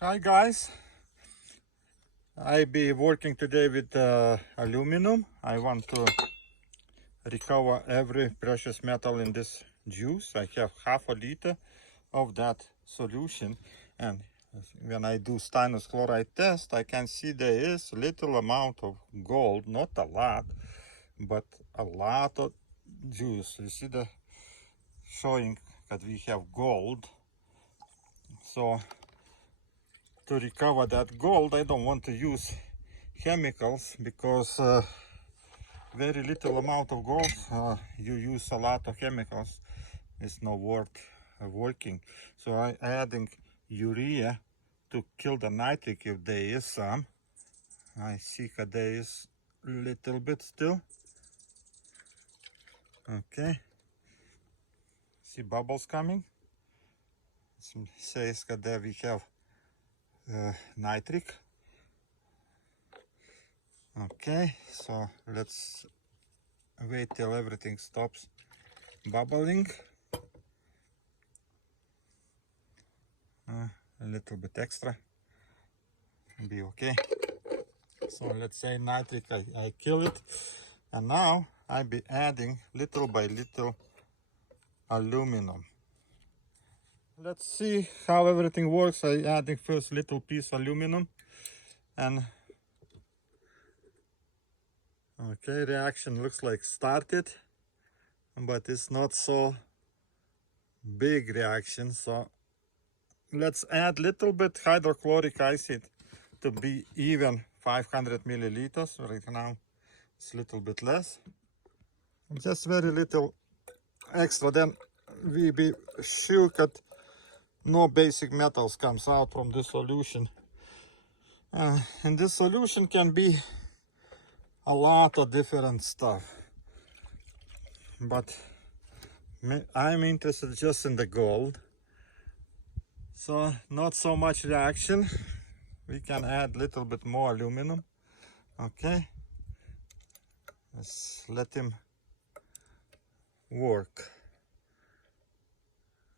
Hi guys, I be working today with aluminum. I want to recover every precious metal in this juice. I have half a liter of that solution, and when I do stannous chloride test, I can see there is little amount of gold, not a lot, but a lot of juice. You see the showing that we have gold. So to recover that gold, I don't want to use chemicals because very little amount of gold, you use a lot of chemicals, it's not worth working. So I adding urea to kill the nitric if there is some. I see that there is little bit still. Okay, see bubbles coming. It says that there we have nitric. Okay, so let's wait till everything stops bubbling. A little bit extra, be okay. So let's say nitric, I kill it, and now I be adding little by little aluminum. Let's see how everything works. I adding first little piece aluminum, and okay, reaction looks like started, but it's not so big reaction. So let's add little bit hydrochloric acid to be even 500 milliliters. Right now it's a little bit less, just very little extra, then we be sure that no basic metals comes out from this solution. And this solution can be a lot of different stuff, but I'm interested just in the gold, so not so much reaction. We can add a little bit more aluminum. Okay, let's let him work.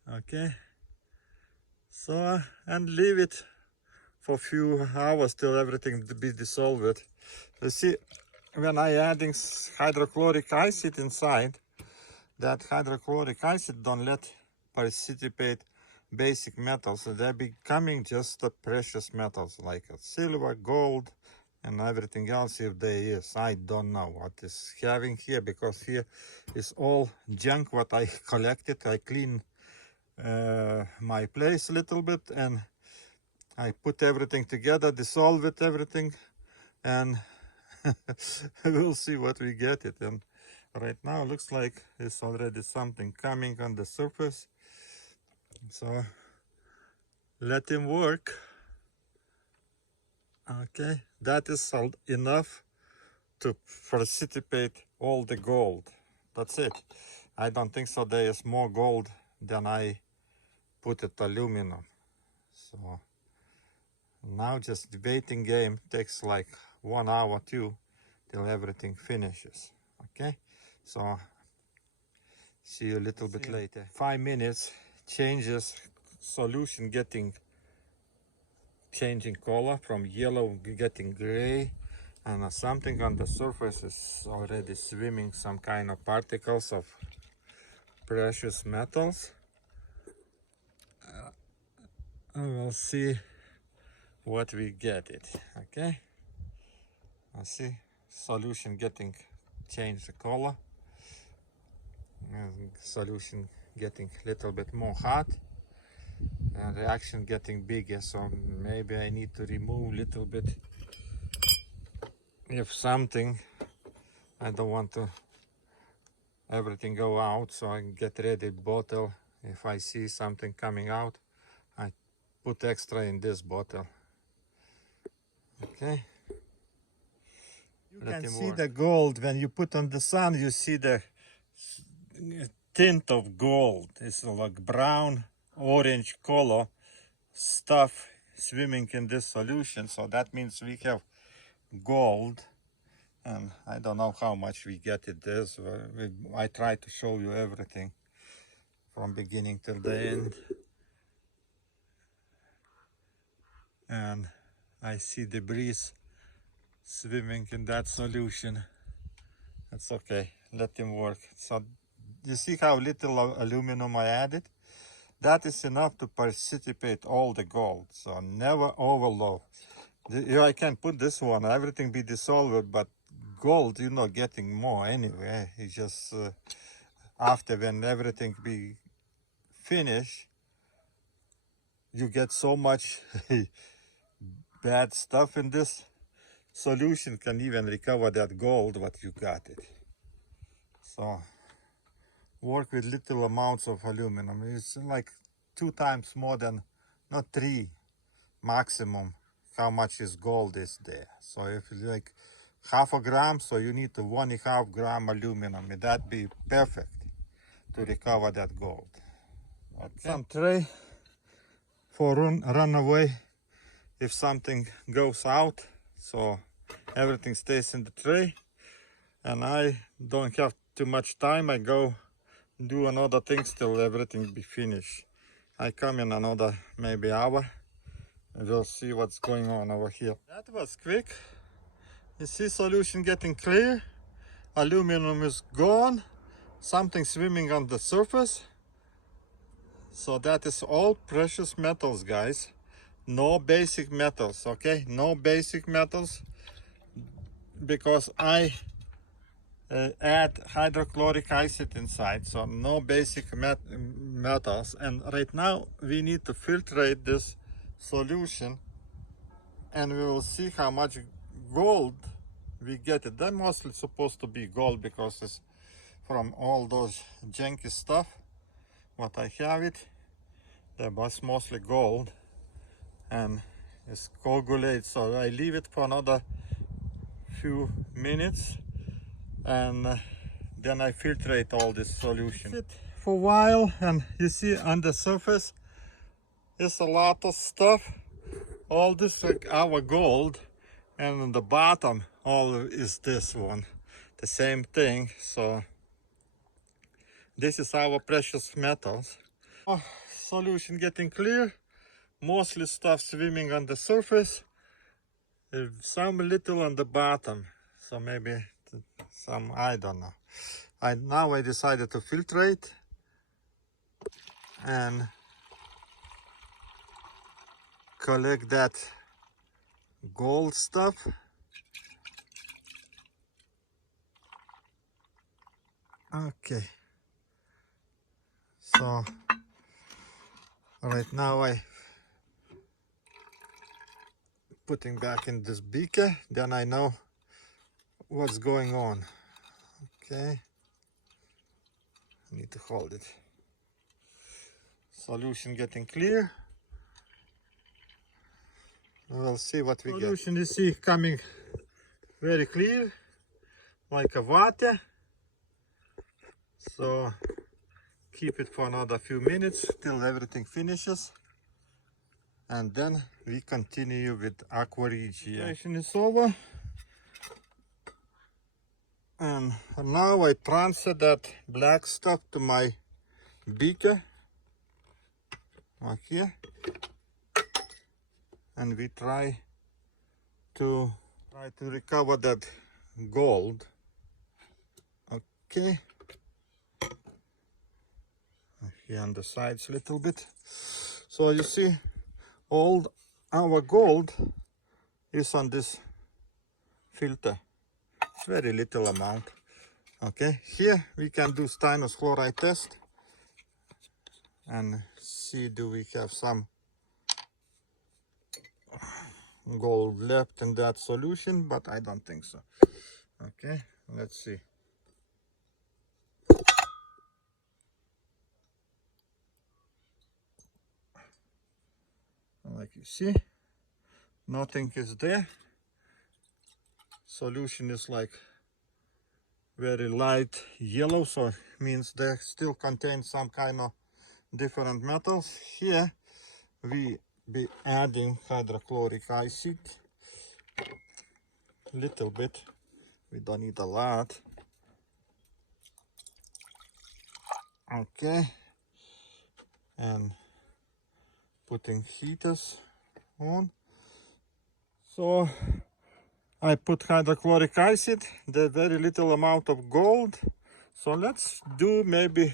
Okay, so and leave it for a few hours till everything be dissolved. You see, when I adding hydrochloric acid inside, that hydrochloric acid don't let precipitate basic metals, so they're becoming just the precious metals like silver, gold, and everything else. If there is, I don't know what is having here, because here is all junk what I collected. I clean my place a little bit, and I put everything together, dissolve it, everything, and we'll see what we get it. And right now looks like it's already something coming on the surface, so let him work. Okay, that is enough to precipitate all the gold. That's it. I don't think so there is more gold than I put it aluminum. So now just waiting game, takes like 1 hour, 2, till everything finishes. Okay, so see you a little bit later. 5 minutes, changes, solution changing color from yellow getting gray, and something on the surface is already swimming, some kind of particles of precious metals. We'll see what we get it. Okay, I see solution getting changed the color, and solution getting a little bit more hot, and reaction getting bigger. So maybe I need to remove a little bit if something. I don't want to everything go out, so I get ready bottle. If I see something coming out, I put extra in this bottle. Okay, you can see the gold when you put on the sun. You see the tint of gold. It's like brown orange color stuff swimming in this solution, so that means we have gold. And I don't know how much we get it this. I try to show you everything from beginning till the end. and I see debris swimming in that solution. It's okay, let him work. So you see how little aluminum I added? That is enough to precipitate all the gold, so never overload. I can put this one, everything be dissolved, but gold you're not getting more anyway. It's just after when everything be finished, you get so much bad stuff in this solution can even recover that gold what you got it. So work with little amounts of aluminum. It's like 2 times more than, not 3 maximum, how much is gold is there. So if you like half a gram, so you need to 1.5 gram aluminum, and that be perfect to recover that gold. Okay. Some tray for run away if something goes out, so everything stays in the tray. And I don't have too much time. I go do another things till everything be finished. I come in another maybe hour and we'll see what's going on over here. That was quick. You see solution getting clear, aluminum is gone, something swimming on the surface. So that is all precious metals, guys. No basic metals, okay? No basic metals, because I add hydrochloric acid inside, so no basic metals. And right now we need to filtrate this solution, and we will see how much gold we get it. They're mostly supposed to be gold because it's from all those janky stuff what I have it. That was mostly gold, and it's coagulated, so I leave it for another few minutes, and then I filtrate all this solution. Sit for a while, and you see on the surface is a lot of stuff. All this like our gold, and on the bottom all is this one, the same thing. So this is our precious metals. Solution getting clear, mostly stuff swimming on the surface, some little on the bottom, so maybe some, I don't know. Now I decided to filtrate and collect that gold stuff. Okay, so right now I putting back in this beaker, then I know what's going on. Okay, I need to hold it. Solution getting clear. We'll see what we get. Solution you see coming very clear, like a water. So keep it for another few minutes till everything finishes, and then we continue with Aqua Regia. Filtration is over, and now I transfer that black stuff to my beaker right here, and we try to recover that gold. Okay, here on the sides a little bit. So you see all our gold is on this filter. It's very little amount. Okay, here we can do stannous chloride test and see do we have some gold left in that solution, but I don't think so. Okay, let's see. Like you see, nothing is there. Solution is like very light yellow, so it means they still contain some kind of different metals. Here we be adding hydrochloric acid, little bit, we don't need a lot. Okay, and putting heaters on. So I put hydrochloric acid, the very little amount of gold. So let's do maybe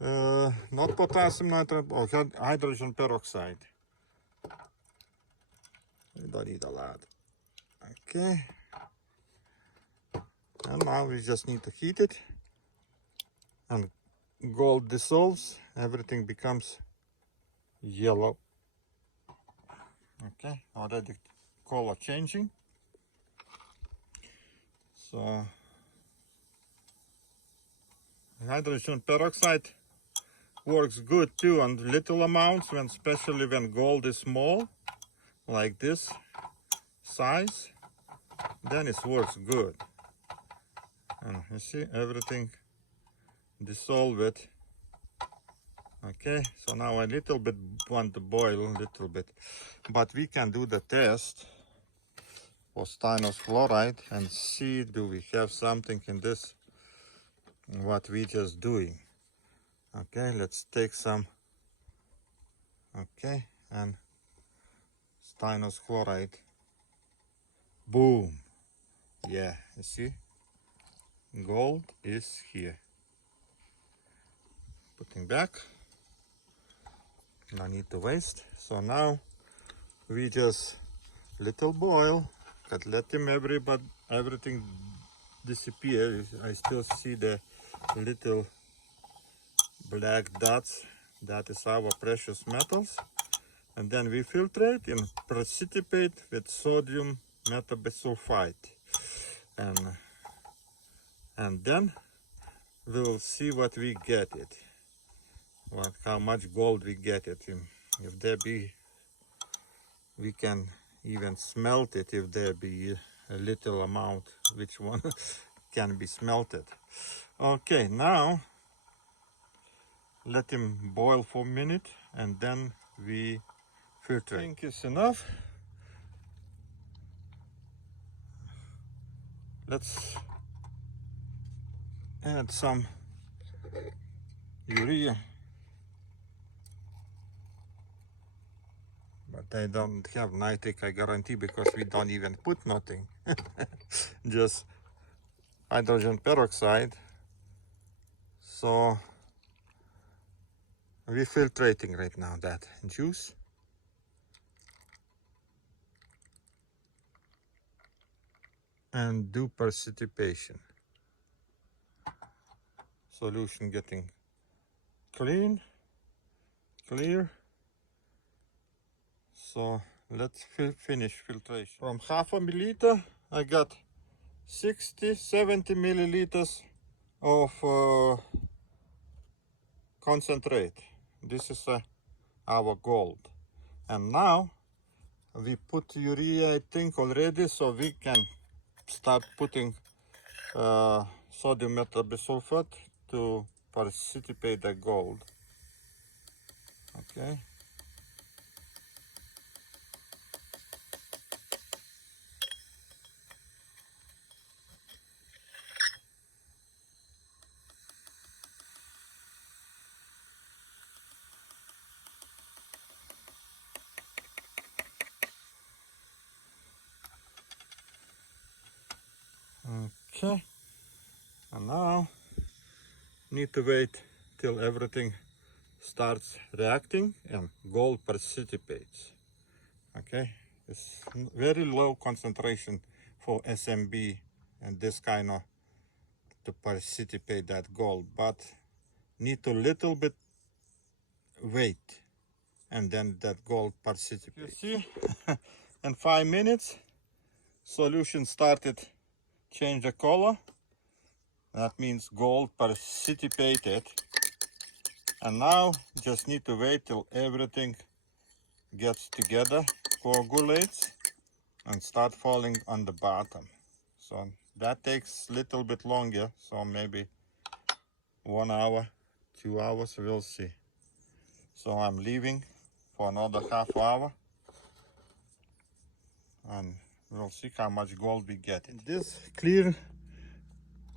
not potassium nitrate, or hydrogen peroxide. We don't need a lot. Okay. And now we just need to heat it. And gold dissolves, everything becomes yellow. Okay, already color changing. So hydrogen peroxide works good too on little amounts, when especially when gold is small, like this size, then it works good. And you see everything dissolve it. Okay, so now a little bit want to boil a little bit, but we can do the test for stannous chloride and see do we have something in this what we just doing. Okay, let's take some. Okay, and stannous chloride. Boom. Yeah, you see, gold is here. Putting back, no need to waste. So now we just little boil, but let him everything disappear. I still see the little black dots. That is our precious metals. And then we filtrate and precipitate with sodium metabisulfite. And then we'll see what we get it. How much gold we get it. If there be, we can even smelt it if there be a little amount, which one can be smelted. Okay, now let him boil for a minute and then we filter. I think it's enough. Let's add some urea. But I don't have nitric, I guarantee, because we don't even put nothing. Just hydrogen peroxide. So we're filtrating right now that juice. And do precipitation. Solution getting clear. So let's finish filtration. From half a milliliter, I got 60-70 milliliters of concentrate. This is our gold. And now we put urea, I think, already, so we can start putting sodium metabisulfite to precipitate the gold. Okay. Okay, and now need to wait till everything starts reacting and gold precipitates. Okay, it's very low concentration for SMB and this kind of to precipitate that gold, but need to little bit wait and then that gold precipitates. You see, in 5 minutes solution started change the color. That means gold precipitated. And now just need to wait till everything gets together, coagulates, and start falling on the bottom. So that takes a little bit longer, so maybe 1 hour, 2 hours, we'll see. So I'm leaving for another half hour and we'll see how much gold we get. In this clear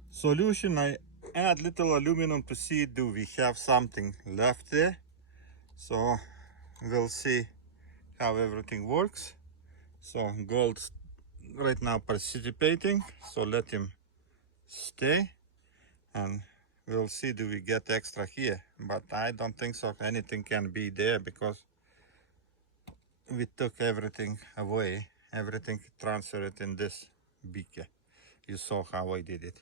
solution, I add little aluminum to see do we have something left there. So we'll see how everything works. So gold right now participating, so let him stay, and we'll see do we get extra here, but I don't think so anything can be there because we took everything away, everything transferred in this beaker. You saw how I did it.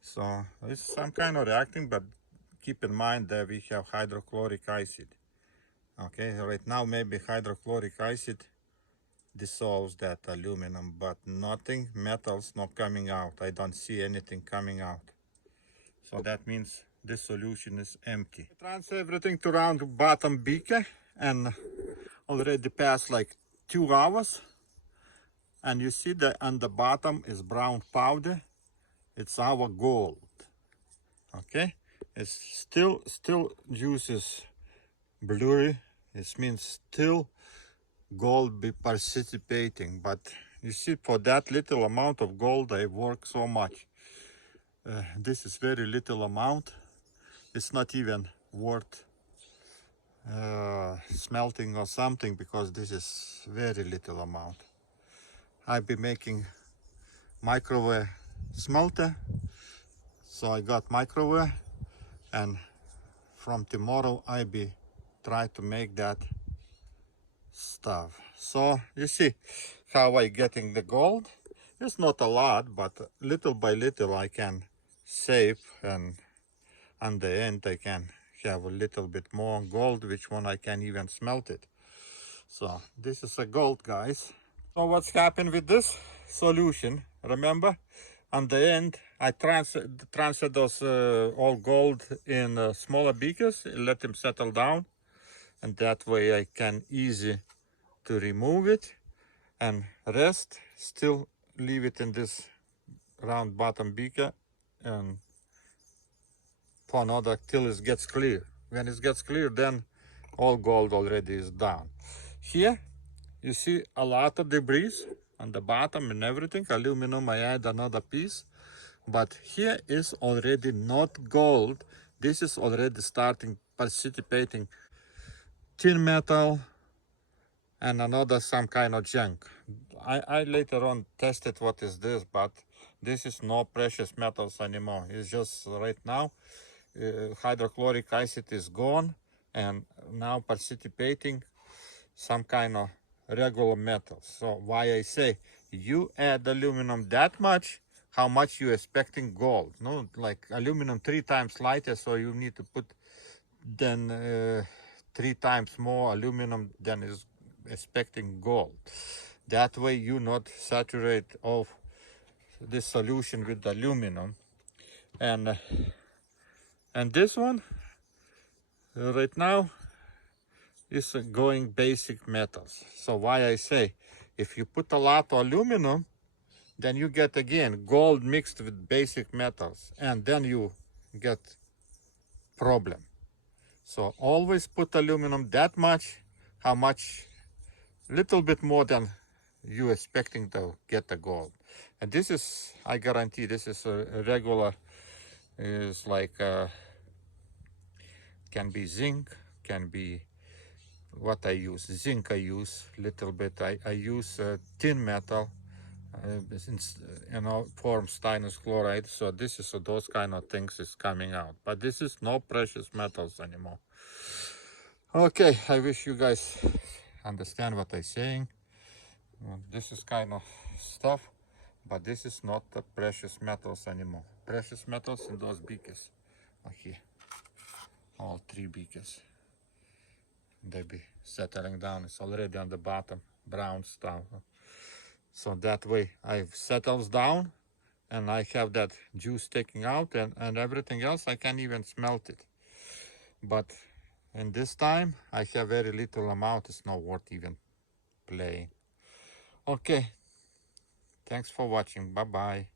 So it's some kind of reacting, but keep in mind that we have hydrochloric acid. Okay, right now maybe hydrochloric acid dissolves that aluminum, but nothing, metals not coming out. I don't see anything coming out. So that means this solution is empty. I transfer everything to round bottom beaker, and already passed like 2 hours. And you see that on the bottom is brown powder. It's our gold. Okay, it's still juice is blurry. It means still gold be participating, but you see, for that little amount of gold I work so much. This is very little amount. It's not even worth smelting or something, because this is very little amount. I've been making microwave smelter, so I got microwave, and from tomorrow I be try to make that stuff. So you see how I getting the gold. It's not a lot, but little by little I can save, and on the end I can have a little bit more gold, which one I can even smelt it. So this is a gold, guys. So what's happened with this solution? Remember, on the end I transfer those all gold in smaller beakers, let them settle down, and that way I can easy to remove it, and rest still leave it in this round bottom beaker and for another till it gets clear. When it gets clear, then all gold already is down. Here you see a lot of debris on the bottom and everything. Aluminum, I add another piece, but here is already not gold. This is already starting participating tin metal and another some kind of junk. I later on tested what is this, but this is no precious metals anymore. It's just right now hydrochloric acid is gone, and now participating some kind of regular metals. So why I say you add aluminum that much, how much you expecting gold? No, like aluminum 3 times lighter, so you need to put then 3 times more aluminum than is expecting gold. That way you not saturate of this solution with aluminum. And this one right now is going basic metals. So why I say if you put a lot of aluminum, then you get again gold mixed with basic metals, and then you get problem. So always put aluminum that much, how much, little bit more than you expecting to get the gold. And this is, I guarantee this is a regular, is like can be zinc, can be what I use. Zinc I use little bit. I use tin metal, forms stannous chloride. So this is those kind of things is coming out. But this is no precious metals anymore. Okay, I wish you guys understand what I'm saying. This is kind of stuff, but this is not the precious metals anymore. Precious metals in those beakers are here. All 3 beakers. They be settling down. It's already on the bottom, brown stuff. So that way I settles down, and I have that juice taking out, and everything else I can't even smelt it. But in this time I have very little amount. It's not worth even playing. Okay, thanks for watching. Bye bye.